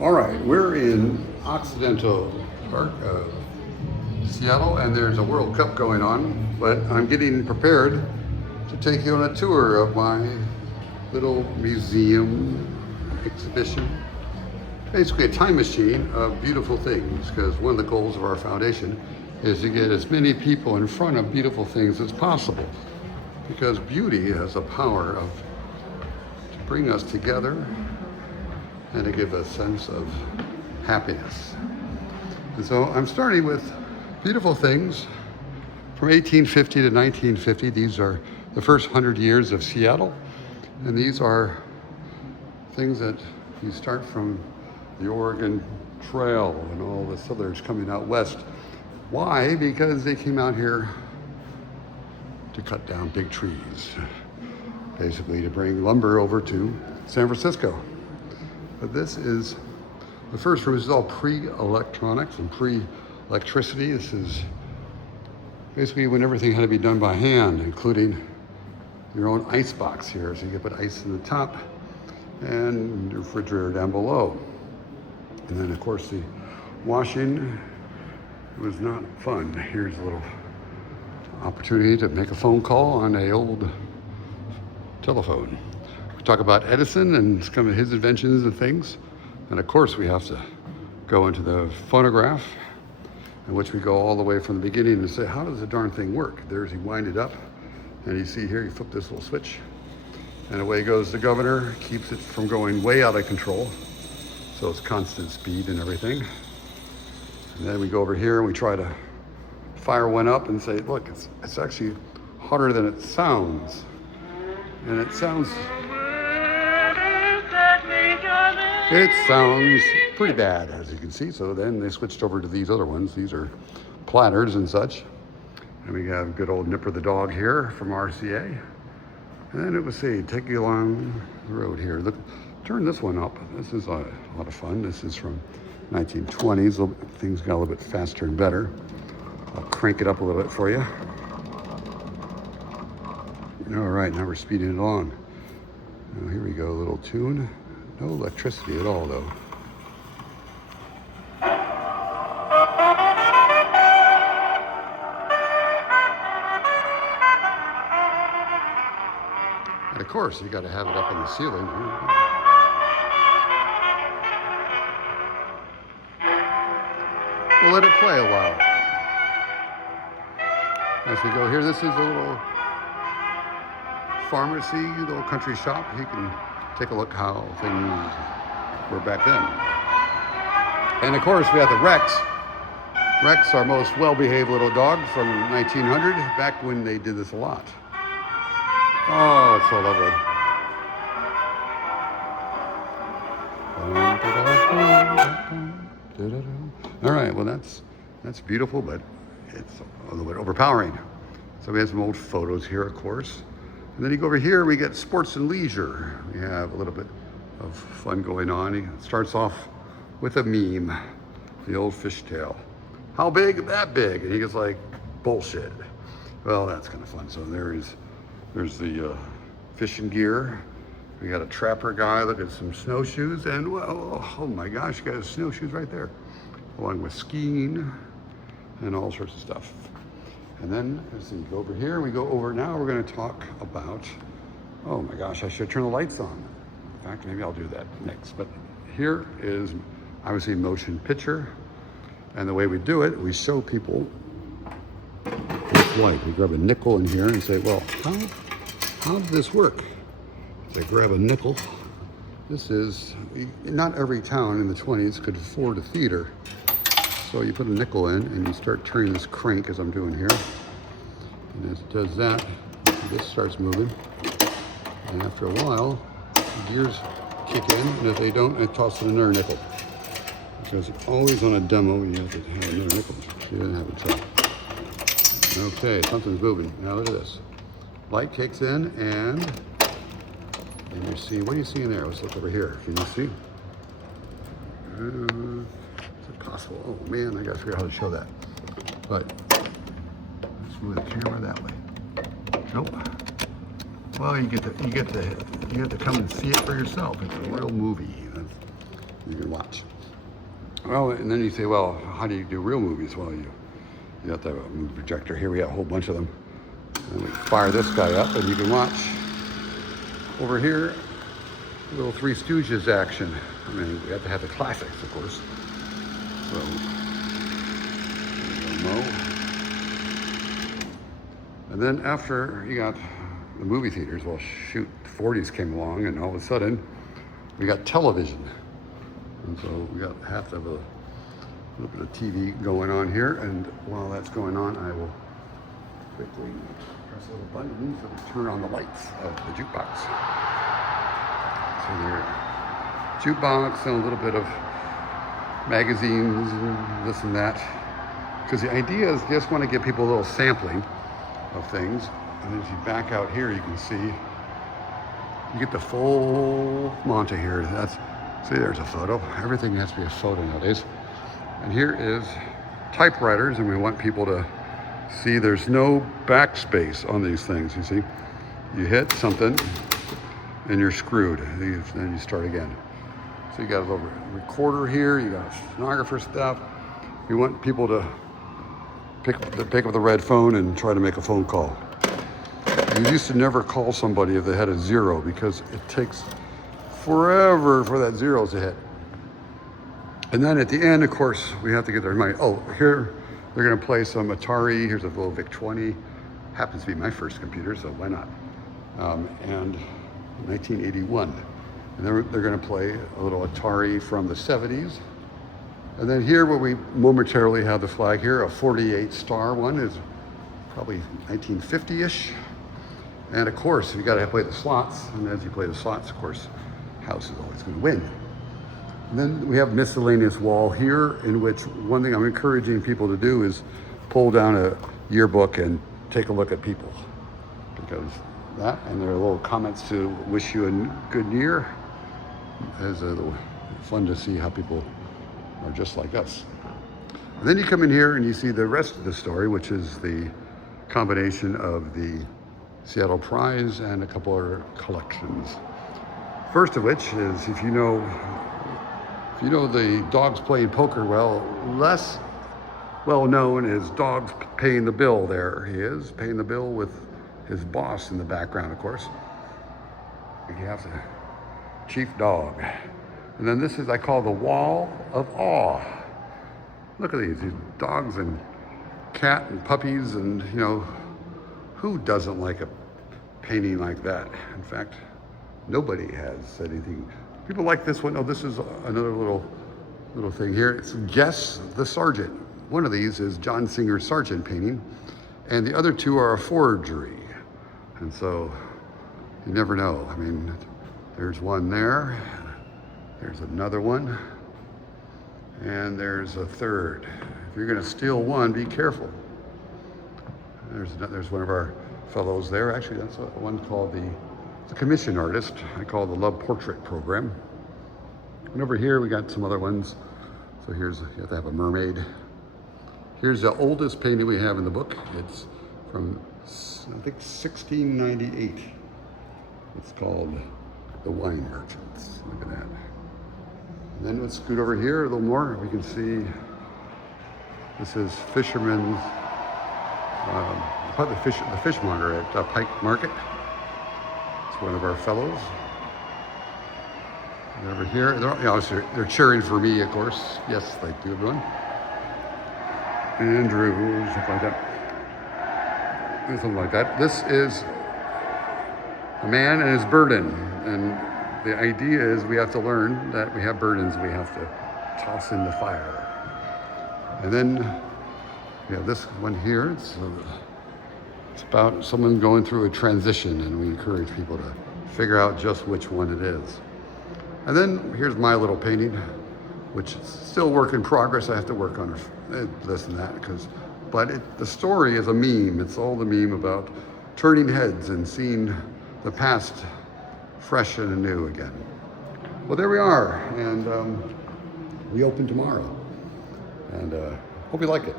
All right, we're in Occidental Park, Seattle, and there's a World Cup going on, but I'm getting prepared to take you on a tour of my little museum exhibition. Basically a time machine of beautiful things, because one of the goals of our foundation is to get as many people in front of beautiful things as possible, because beauty has a power to bring us together and to give a sense of happiness. And so I'm starting with beautiful things from 1850 to 1950. These are the first 100 years of Seattle. And these are things that you start from the Oregon Trail and all the settlers coming out west. Why? Because they came out here to cut down big trees, basically to bring lumber over to San Francisco. But this is the first room. This is all pre-electronics and pre-electricity. This is basically when everything had to be done by hand, including your own ice box here. So you can put ice in the top and the refrigerator down below. And then of course the washing was not fun. Here's a little opportunity to make a phone call on an old telephone. Talk about Edison and some of his inventions and things. And of course we have to go into the phonograph, in which we go all the way from the beginning and say, how does the darn thing work? There's, you wind it up, and you see here, you flip this little switch, and away goes the governor, keeps it from going way out of control. So it's constant speed and everything. And then we go over here and we try to fire one up and say, look, it's actually hotter than it sounds. And it sounds pretty bad, as you can see. So then they switched over to these other ones. These are platters and such. And we have good old Nipper the dog here from RCA. And then it was, take you along the road here. Look, turn this one up. This is a lot of fun. This is from 1920s. Things got a little bit faster and better. I'll crank it up a little bit for you. All right, now we're speeding it along. Now here we go, a little tune. No electricity at all, though. And of course, you got to have it up in the ceiling. We'll let it play a while. As we go here, this is a little pharmacy, little country shop. You can take a look how things were back then. And of course, we have the Rex. Rex, our most well-behaved little dog from 1900, back when they did this a lot. Oh, it's so lovely. All right, well that's beautiful, but it's a little bit overpowering. So we have some old photos here, of course. And then you go over here, we get sports and leisure. We have a little bit of fun going on. It starts off with a meme, the old fishtail. How big? That big. And he gets like, bullshit. Well, that's kind of fun. So there's the fishing gear. We got a trapper guy, look at some snowshoes. And well, oh my gosh, you got his snowshoes right there. Along with skiing and all sorts of stuff. And then, let's see, go over here, we go over, now we're gonna talk about, oh my gosh, I should turn the lights on. In fact, maybe I'll do that next. But here is obviously motion picture. And the way we do it, we show people what's like. We grab a nickel in here and say, well, how did this work? They grab a nickel. This is, not every town in the 20s could afford a theater. So you put a nickel in and you start turning this crank as I'm doing here. And as it does that, this starts moving. And after a while, the gears kick in, and if they don't, I toss in another nickel. Because always on a demo, you have to have another nickel. You didn't have it so. Okay, something's moving. Now look at this. Light kicks in and you see, what do you see in there? Let's look over here. Can you see? Is it possible? Oh man, I gotta figure out how to show that. But let's move the camera that way. Nope. Well, you get to come and see it for yourself. It's a real movie. you can watch. Well, and then you say, well, how do you do real movies? Well, you have to have a movie projector. Here we have a whole bunch of them. And we fire this guy up and you can watch over here, a little Three Stooges action. I mean, we have to have the classics, of course. So, Mo. And then after you got the movie theaters, well, shoot, the 40s came along and all of a sudden we got television. And so we have to have a little bit of TV going on here. And while that's going on, I will quickly press a little button to turn on the lights of the jukebox. So there, jukebox and a little bit of magazines and this and that. Because the idea is just want to give people a little sampling of things. And as you back out here, you can see, you get the full monty here. See, there's a photo. Everything has to be a photo nowadays. And here is Typewriters, and we want people to see there's no backspace on these things, you see. You hit something, and you're screwed. Then you start again. So you got a little recorder here, you got phonographer stuff. We want people to pick up the red phone and try to make a phone call. You used to never call somebody if they had a zero because it takes forever for that zero to hit. And then at the end, of course, we have to get their money. Oh, here they're gonna play some Atari. Here's a little VIC-20. Happens to be my first computer, so why not? And 1981. And then they're gonna play a little Atari from the 70s. And then here where we momentarily have the flag here, a 48 star one is probably 1950-ish. And of course, you gotta play the slots. And as you play the slots, of course, house is always gonna win. And then we have miscellaneous wall here, in which one thing I'm encouraging people to do is pull down a yearbook and take a look at people. Because that, and there are little comments to wish you a good year. It's a little fun to see how people are just like us. And then you come in here and you see the rest of the story, which is the combination of the Seattle Prize and a couple other collections. First of which is, if you know the Dogs Playing Poker well, less well known is Dogs Paying the Bill. There he is, paying the bill with his boss in the background, of course. You have the Chief Dog. And then this is, I call the Wall of Awe. Look at these dogs and cat and puppies, and you know, who doesn't like a painting like that? In fact, nobody has said anything. People like this one. Oh, this is another little thing here. It's Guess the Sargent. One of these is John Singer Sargent painting, and the other two are a forgery. And so you never know. I mean, there's one there, there's another one, and there's a third. If you're gonna steal one, be careful. There's one of our fellows there. Actually, that's one called the commission artist. I call the Love Portrait Program. And over here, we got some other ones. So here's, you have to have a mermaid. Here's the oldest painting we have in the book. It's from, I think, 1698. It's called The Wine Merchants. Look at that. And then let's scoot over here a little more. We can see this is fisherman's, probably the fishmonger at Pike Market. It's one of our fellows. And over here, they're cheering for me, of course. Yes, thank you, everyone. Andrew, something like that. Something like that. This is a man and his burden. And the idea is we have to learn that we have burdens we have to toss in the fire. And then we have this one here. It's about someone going through a transition, and we encourage people to figure out just which one it is. And then here's my little painting, which is still work in progress. I have to work on this and that, but the story is a meme. It's all the meme about turning heads and seeing the past fresh and anew again. Well, there we are, and we open tomorrow, and hope you like it.